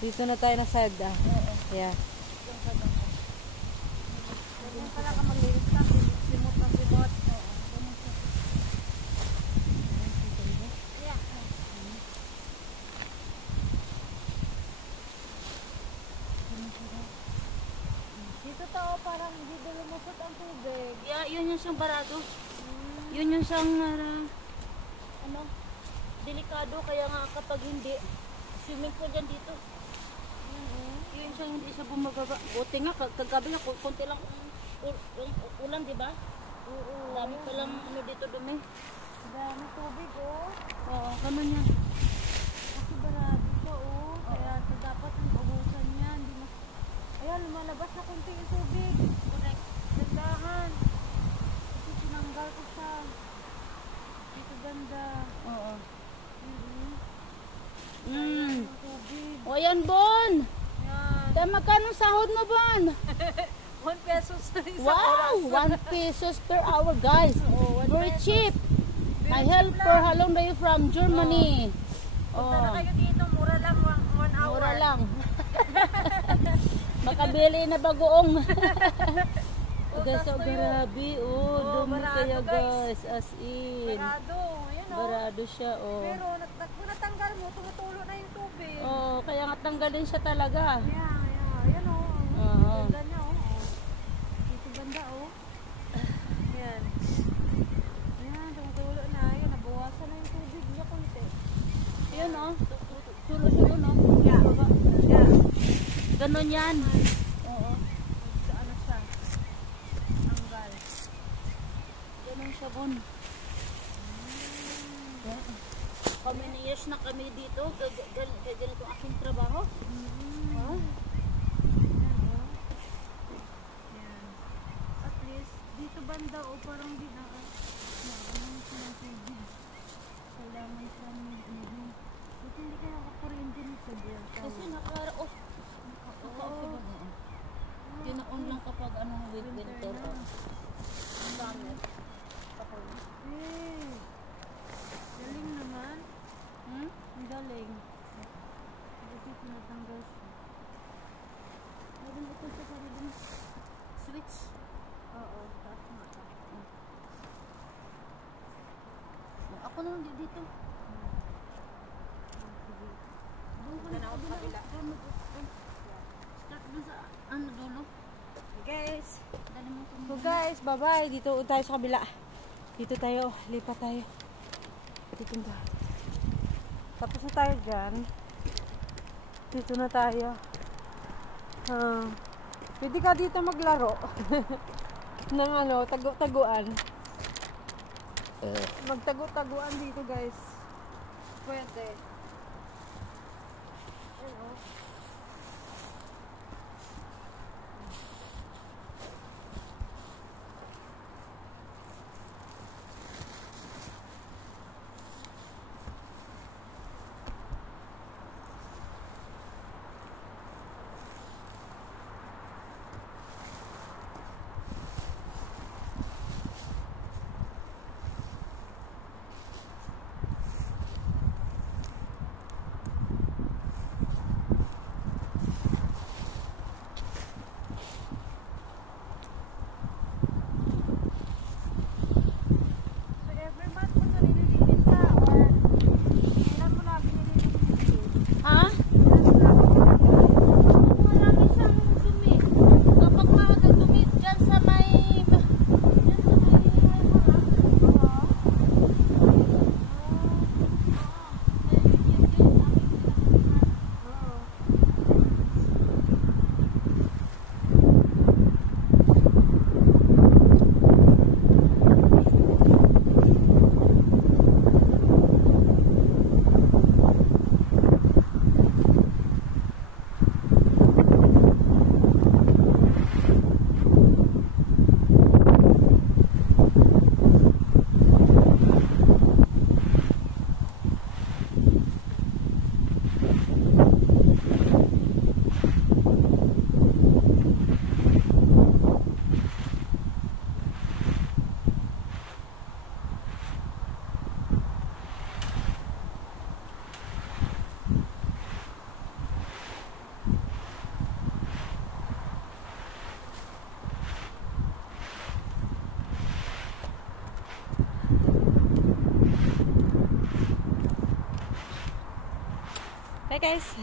Dito na tayo na side ah. Oo. Yeah. Ganyan pala ka maglinis lang. Simot na simot. Oo. Ganun siya. Yeah. Dito tao parang hindi lumusot ang tubig. Yeah, yun yung siyang barado. Yun yung siyang ano, delikado. Kaya nga kapag hindi, swimming pool yan dito. Yun siyang hindi siya bumababa. Buti nga, kagabi nga, konti lang ulan, di ba? Oo. Dami palang ano dito dumi. Dami tubig oh. Oo, ganun yan. Kasi barado siya oh. Kaya dapat ang ubusan niya. Hindi mas... Ayan, lumalabas na konti yung tubig. Correct. Gandahan. Kasi tinanggal ko siya. Dito ganda. Oo. Yung tubig. O yan, Bon! Yan. Dahil magkano sahod mo, Bon? 1 pesos sa isang Wow! oras. 1 pesos per hour, guys. Oo, 1 Very pesos. cheap. I Very help cheap for lang. how long are you from Germany? Punta na kayo dito. Mura lang 1 hour. Mura lang. Makabili na bagoong. Guys, so grabe. Oh, dumi barado, kaya guys. guys. As in. Barado. Ayan oh. Barado siya, oh. Pero kung natanggal mo, tumutulo na yung tubig. Oh, kaya nga tanggalin siya talaga. Ayan oh. Oo. Ganda niya oh. Dito banda oh. Ayan. Ayan, tumutulo na. Ayan, nabawasan na yung tubig niya konti. Yun, oh. Tulo siya dun, oh. Yeah. Baba. Yeah. Ganon yan. Oo. Ano siya? Tanggal. Ganon siya, Bon. How many years na kami dito? Ganito ang aking trabaho. Ayan oh. Ayan. At least, dito banda oh, parang di na ano siya ng tubig. Kailangan siya ng buti hindi kaya nakakuryente nito dyan. Kasi naka-off. Naka-off. Tinoon lang kapag ano with winter. Summer. Eh, galing naman. Ang galing. Kasi tinatanggal siya. Meron ito sa sarili. Switch. Oo, taas nga. Ako naman dito. Punta na ako sa kabila. Start dun sa ano dulo. Guys. Dali mo ito. So guys, bye-bye. Dito tayo sa kabila. Dito tayo. Lipat tayo. Dito na. Tapos na tayo dyan. Dito na tayo. Pwede ka dito maglaro. ng ano, tagu-taguan. Magtagu-taguan dito guys. Pwede. Ayun. Bye guys.